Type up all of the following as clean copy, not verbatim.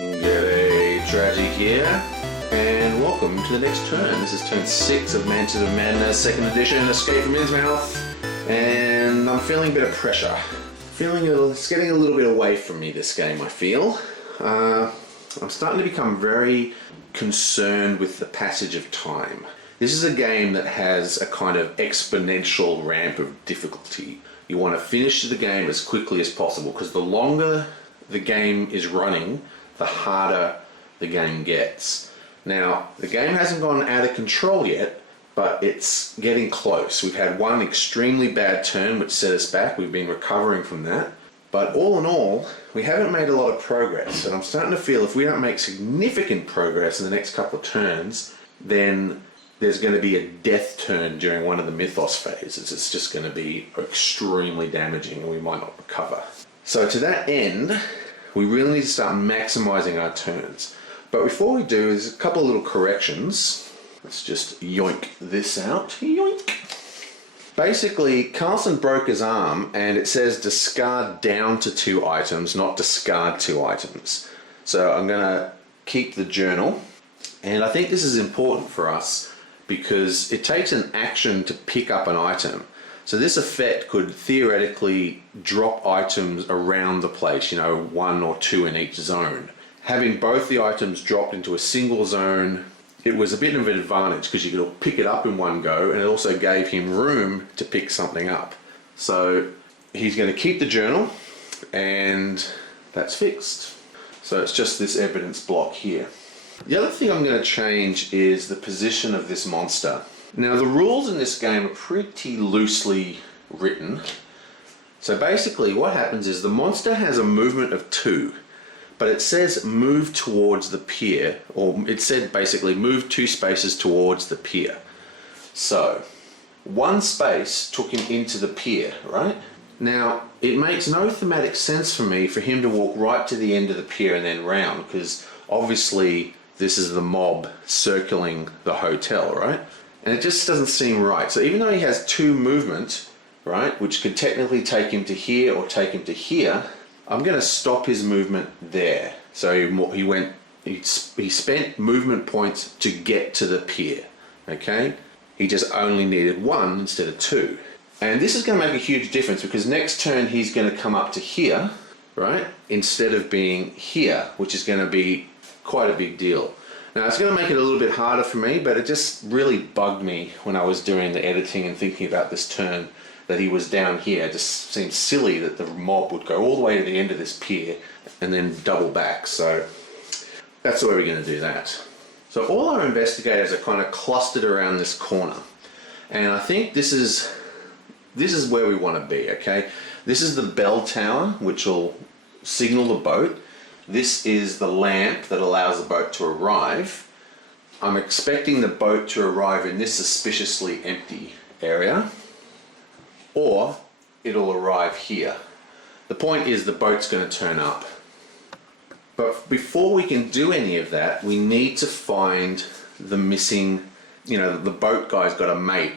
G'day, Tragic here, and welcome to the next turn. This is turn 6 of Mansions of Madness, 2nd edition, Escape from Innsmouth, and I'm feeling a bit of pressure. It's getting a little bit away from me, this game, I feel. I'm starting to become very concerned with the passage of time. This is a game that has a kind of exponential ramp of difficulty. You want to finish the game as quickly as possible, because the longer the game is running, the harder the game gets. Now, the game hasn't gone out of control yet, but it's getting close. We've had one extremely bad turn which set us back. We've been recovering from that. But all in all, we haven't made a lot of progress. And I'm starting to feel if we don't make significant progress in the next couple of turns, then there's going to be a death turn during one of the mythos phases. It's just going to be extremely damaging and we might not recover. So to that end, we really need to start maximizing our turns. But before we do, there's a couple of little corrections. Let's just yoink this out. Yoink! Basically, Carlson broke his arm and it says discard down to 2 items, not discard 2 items. So I'm going to keep the journal. And I think this is important for us because it takes an action to pick up an item. So this effect could theoretically drop items around the place, 1 or 2 in each zone. Having both the items dropped into a single zone, it was a bit of an advantage because you could pick it up in one go, and it also gave him room to pick something up. So he's going to keep the journal, and that's fixed. So it's just this evidence block here. The other thing I'm going to change is the position of this monster. Now the rules in this game are pretty loosely written. So basically what happens is the monster has a movement of 2, but it says move towards the pier, or it said basically move 2 spaces towards the pier. So 1 space took him into the pier, right? Now it makes no thematic sense for me for him to walk right to the end of the pier and then round, because obviously this is the mob circling the hotel, right? And it just doesn't seem right. So even though he has 2 movement, right, which could technically take him to here or take him to here, I'm going to stop his movement there. So he spent movement points to get to the pier, okay? He just only needed 1 instead of 2. And this is going to make a huge difference because next turn he's going to come up to here, right, instead of being here, which is going to be quite a big deal. Now it's going to make it a little bit harder for me, but it just really bugged me when I was doing the editing and thinking about this turn that he was down here. It just seemed silly that the mob would go all the way to the end of this pier and then double back. So that's the way we're going to do that. So all our investigators are kind of clustered around this corner. And I think this is where we want to be, okay? This is the bell tower, which will signal the boat. This is the lamp that allows the boat to arrive. I'm expecting the boat to arrive in this suspiciously empty area, or it'll arrive here. The point is the boat's going to turn up. But before we can do any of that, we need to find the missing, the boat guy's got a mate,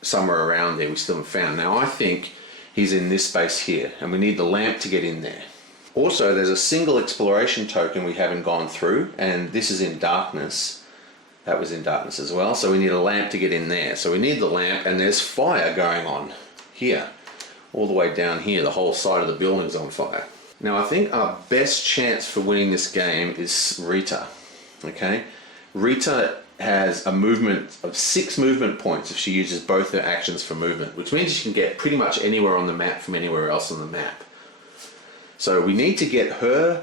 somewhere around there we still haven't found. Now I think he's in this space here, and we need the lamp to get in there. Also, there's a single exploration token we haven't gone through, and this is in darkness. That was in darkness as well, so we need a lamp to get in there. So we need the lamp, and there's fire going on here. All the way down here, the whole side of the building's on fire. Now, I think our best chance for winning this game is Rita, okay? Rita has a movement of 6 movement points if she uses both her actions for movement, which means she can get pretty much anywhere on the map from anywhere else on the map. So we need to get her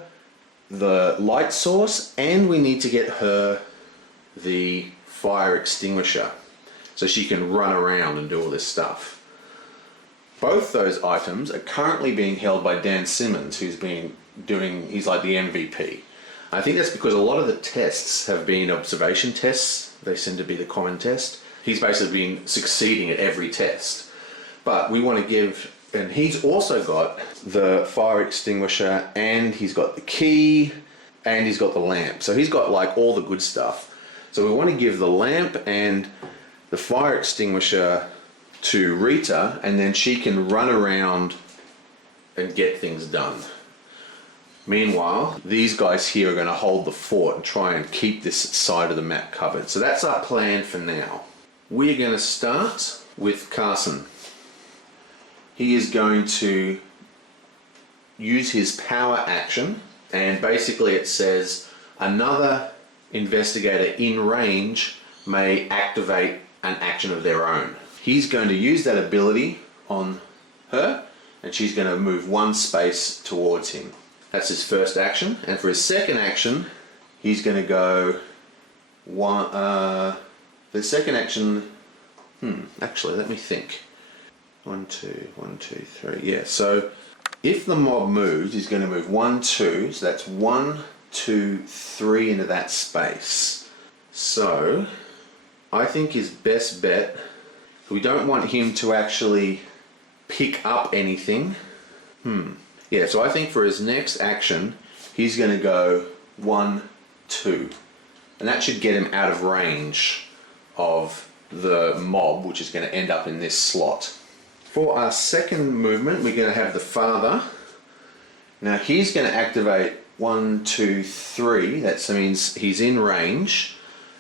the light source, and we need to get her the fire extinguisher so she can run around and do all this stuff. Both those items are currently being held by Dan Simmons, he's like the MVP. I think that's because a lot of the tests have been observation tests. They seem to be the common test. He's basically been succeeding at every test. But we want to give, and he's also got the fire extinguisher, and he's got the key, and he's got the lamp. So he's got like all the good stuff. So we want to give the lamp and the fire extinguisher to Rita, and then she can run around and get things done. Meanwhile, these guys here are going to hold the fort and try and keep this side of the map covered. So that's our plan for now. We're going to start with Carson. He is going to use his power action, and basically it says another investigator in range may activate an action of their own. He's going to use that ability on her, and she's going to move one space towards him. That's his first action. And for his second action, he's going to go one. The second action. Actually, let me think. 1, 2, 1, 2, 3. Yeah. So if the mob moves, he's going to move 1, 2. So that's 1, 2, 3 into that space. So I think his best bet. We don't want him to actually pick up anything. Yeah, so I think for his next action, he's going to go 1, 2. And that should get him out of range of the mob, which is going to end up in this slot. For our second movement, we're going to have the father. Now he's going to activate 1, 2, 3. That means he's in range.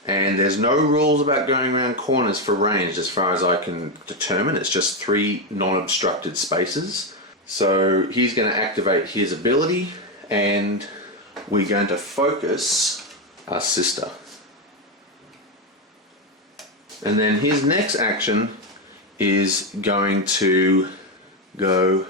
And there's no rules about going around corners for range as far as I can determine. It's just 3 non-obstructed spaces. So he's going to activate his ability, and we're going to focus our sister. And then his next action is going to go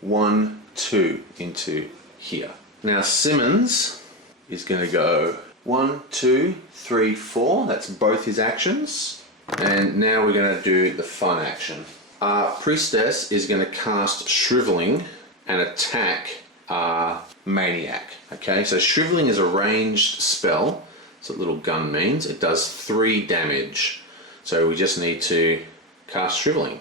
1, 2 into here. Now Simmons is going to go 1, 2, 3, 4. That's both his actions. And now we're going to do the fun action. Our priestess is going to cast Shriveling and attack our maniac. Okay, so Shriveling is a ranged spell. That's what little gun means. It does 3 damage. So we just need to cast Shriveling.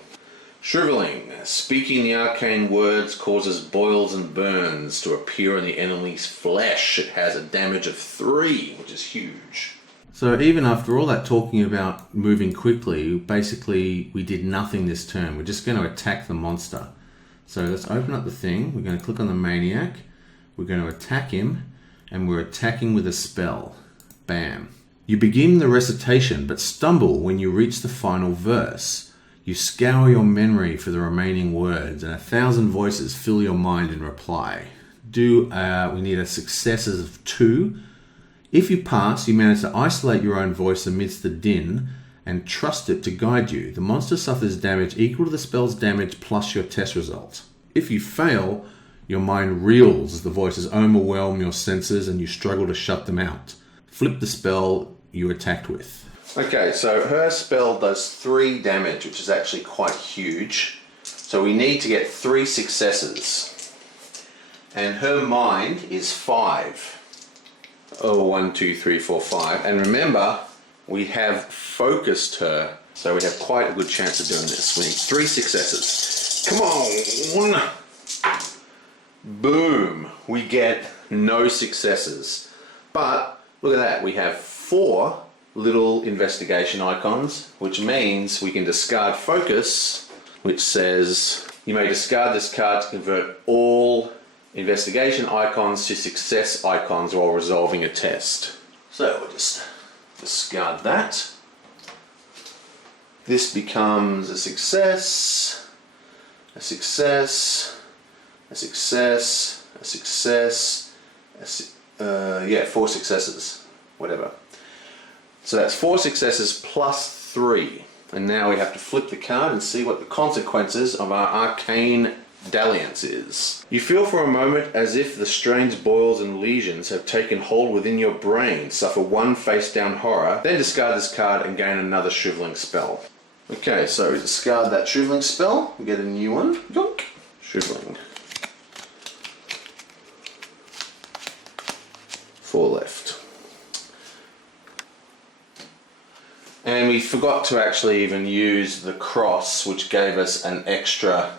Shriveling, speaking the arcane words causes boils and burns to appear on the enemy's flesh. It has a damage of 3, which is huge. So even after all that talking about moving quickly, basically we did nothing this turn. We're just going to attack the monster. So let's open up the thing. We're going to click on the maniac. We're going to attack him, and we're attacking with a spell. Bam. You begin the recitation, but stumble when you reach the final verse. You scour your memory for the remaining words, and 1,000 voices fill your mind in reply. We need a successes of 2. If you pass, you manage to isolate your own voice amidst the din and trust it to guide you. The monster suffers damage equal to the spell's damage plus your test result. If you fail, your mind reels as the voices overwhelm your senses and you struggle to shut them out. Flip the spell you attacked with. Okay, so her spell does 3 damage, which is actually quite huge. So we need to get 3 successes. And her mind is 5. 1, 2, 3, 4, 5. And remember, we have focused her, so we have quite a good chance of doing this. We need 3 successes. Come on! Boom! We get no successes. But look at that, we have 4 little investigation icons, which means we can discard focus, which says you may discard this card to convert all investigation icons to success icons while resolving a test. So we'll just discard that. This becomes a success, a success, a success, a success, 4 successes, whatever. So that's 4 successes plus 3. And now we have to flip the card and see what the consequences of our arcane dalliance is. You feel for a moment as if the strange boils and lesions have taken hold within your brain. Suffer 1 face-down horror, then discard this card and gain another shriveling spell. Okay, so we discard that shriveling spell, we get a new one. Yonk! Shriveling. 4 left. And we forgot to actually even use the cross, which gave us an extra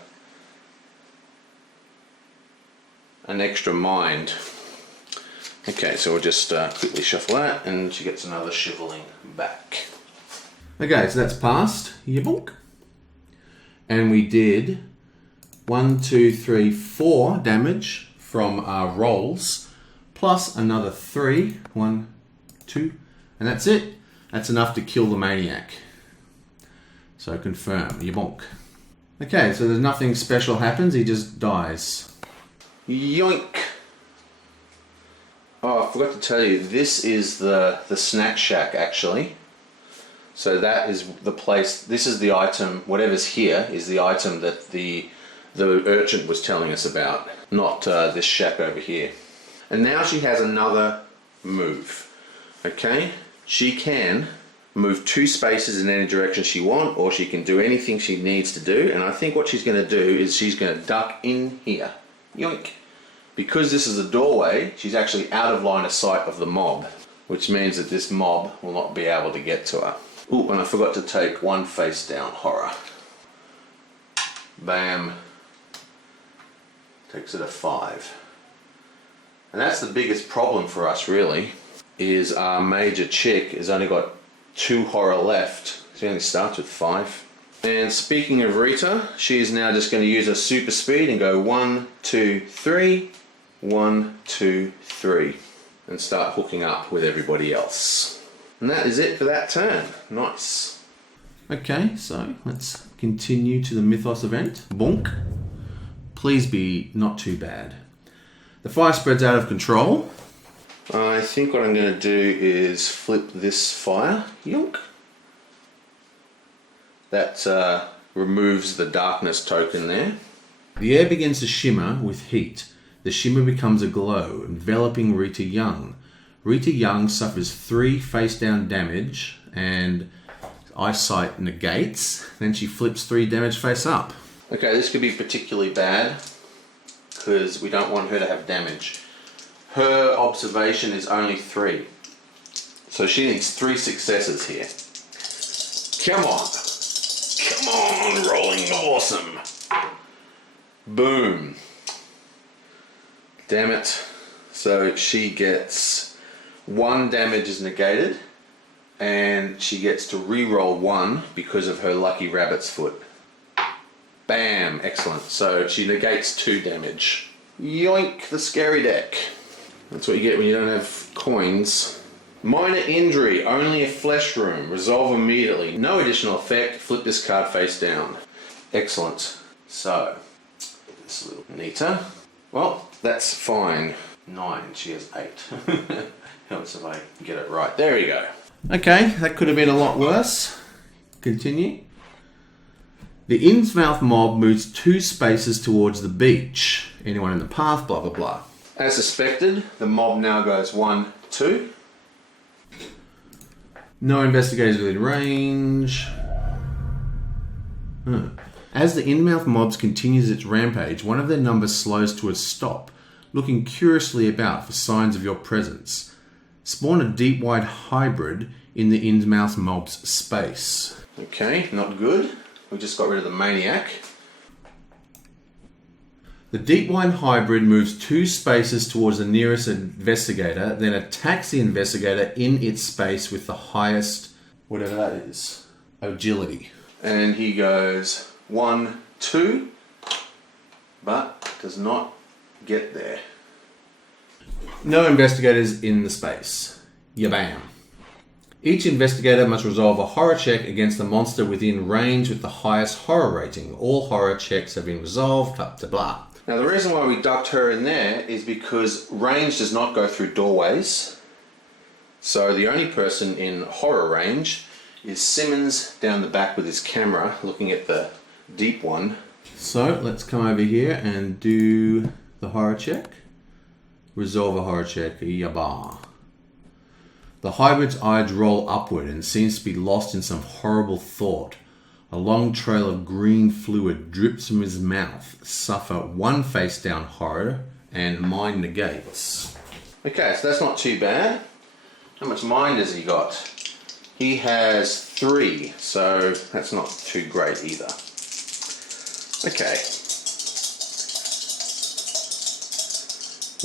mind. Okay, so we'll just quickly shuffle that, and she gets another shriveling back. Okay, so that's passed. Yabonk. And we did 1, 2, 3, 4 damage from our rolls, plus another 3. 1, 2, and that's it. That's enough to kill the maniac. So confirm, yabonk. Okay, so there's nothing special happens, he just dies. Yoink! Oh, I forgot to tell you, this is the snack shack actually. So that is the place, this is the item, whatever's here is the item that the urchin was telling us about, not this shack over here. And now she has another move, okay? She can move 2 spaces in any direction she wants, or she can do anything she needs to do, and I think what she's going to do is she's going to duck in here. Yoink! Because this is a doorway, she's actually out of line of sight of the mob, which means that this mob will not be able to get to her. Ooh, and I forgot to take 1 face down horror. Bam. Takes it a 5. And that's the biggest problem for us really, is our major chick has only got 2 horror left. She only starts with 5. And speaking of Rita, she is now just going to use her super speed and go 1, 2, 3, 1, 2, 3, and start hooking up with everybody else. And that is it for that turn. Nice. Okay, so let's continue to the Mythos event. Bonk. Please be not too bad. The fire spreads out of control. I think what I'm going to do is flip this fire. Yonk. That removes the darkness token there. The air begins to shimmer with heat. The shimmer becomes a glow, enveloping Rita Young. Rita Young suffers 3 face-down damage and eyesight negates. Then she flips 3 damage face up. Okay, this could be particularly bad because we don't want her to have damage. Her observation is only 3. So she needs 3 successes here. Come on. Come on, rolling awesome. Boom. Damn it. So she gets 1 damage is negated and she gets to re-roll 1 because of her lucky rabbit's foot. Bam, excellent. So she negates 2 damage. Yoink, the scary deck. That's what you get when you don't have coins. Minor injury, only a flesh wound. Resolve immediately. No additional effect. Flip this card face down. Excellent. So, get this a little neater. Well, that's fine. 9, she has 8. Helps if I get it right. There we go. Okay, that could have been a lot worse. Continue. The Innsmouth mob moves 2 spaces towards the beach. Anyone in the path, blah, blah, blah. As suspected, the mob now goes 1, 2. No investigators within range. As the Innsmouth mobs continues its rampage, one of their numbers slows to a stop, looking curiously about for signs of your presence. Spawn a deep wide hybrid in the Innsmouth mob's space. Okay, not good. We just got rid of the maniac. The deep wide hybrid moves 2 spaces towards the nearest investigator, then attacks the investigator in its space with the highest, whatever that is, agility. And he goes 1, 2, but does not get there. No investigators in the space. Yabam. Each investigator must resolve a horror check against the monster within range with the highest horror rating. All horror checks have been resolved, blah, blah, blah. Now the reason why we ducked her in there is because range does not go through doorways. So the only person in horror range is Simmons down the back with his camera looking at the deep one. So let's come over here and do the horror check. Resolve a horror check. Yabba. The hybrid's eyes roll upward and seems to be lost in some horrible thought. A long trail of green fluid drips from his mouth. Suffer 1 face down horror and mind negates. Okay, so that's not too bad. How much mind has he got? He has 3, so that's not too great either. Okay.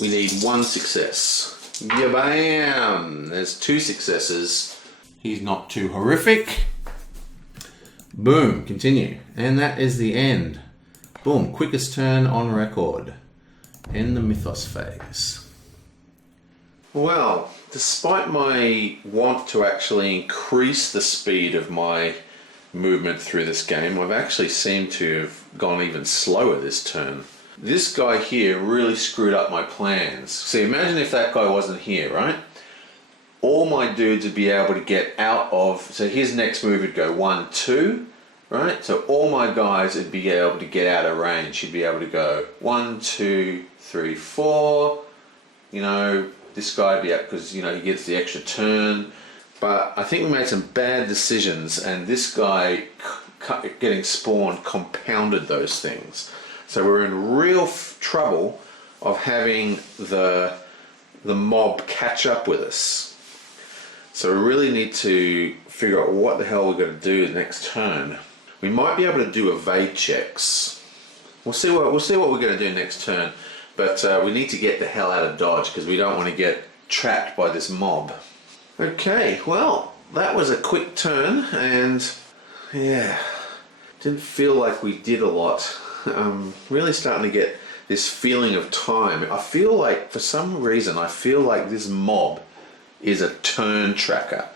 We need 1 success. Yabam! There's 2 successes. He's not too horrific. Boom, continue. And that is the end. Boom, quickest turn on record. End the mythos phase. Well, despite my want to actually increase the speed of my movement through this game, I've actually seemed to have gone even slower this turn. This guy here really screwed up my plans. See, imagine if that guy wasn't here, right? All my dudes would be able to get out of, so his next move would go 1, 2, right? So all my guys would be able to get out of range. He'd be able to go 1, 2, 3, 4. You know, this guy would be up because, you know, he gets the extra turn. But I think we made some bad decisions, and this guy getting spawned compounded those things. So we're in real trouble of having the mob catch up with us. So we really need to figure out what the hell we're going to do next turn. We might be able to do evade checks. We'll see what we're going to do next turn. But we need to get the hell out of Dodge because we don't want to get trapped by this mob. Okay, well, that was a quick turn, and yeah, didn't feel like we did a lot. I'm really starting to get this feeling of time. I feel like, for some reason, I feel like this mob is a turn tracker,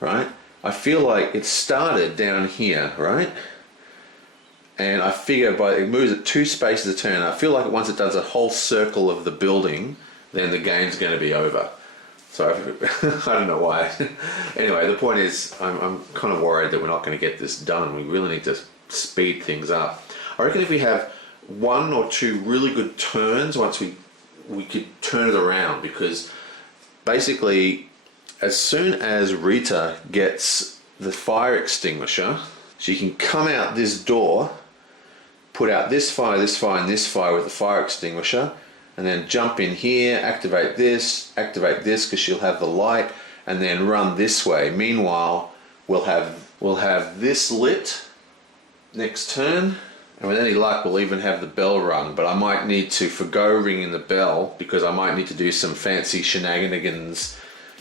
right? I feel like it started down here, right? And I figure it moves at 2 spaces a turn. I feel like once it does a whole circle of the building, then the game's going to be over. So I don't know why. Anyway, the point is, I'm kind of worried that we're not going to get this done. We really need to speed things up. I reckon if we have 1 or 2 really good turns, once we could turn it around, because basically, as soon as Rita gets the fire extinguisher, she can come out this door, put out this fire, and this fire with the fire extinguisher, and then jump in here, activate this because she'll have the light, and then run this way. Meanwhile, we'll have this lit next turn, and with any luck we'll even have the bell rung, but I might need to forgo ringing the bell because I might need to do some fancy shenanigans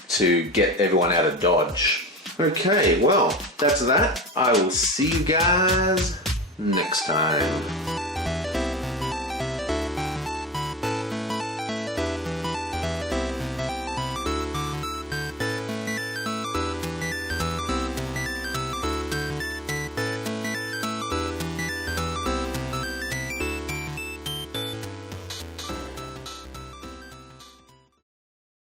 to get everyone out of Dodge. Okay, well, that's that. I will see you guys next time.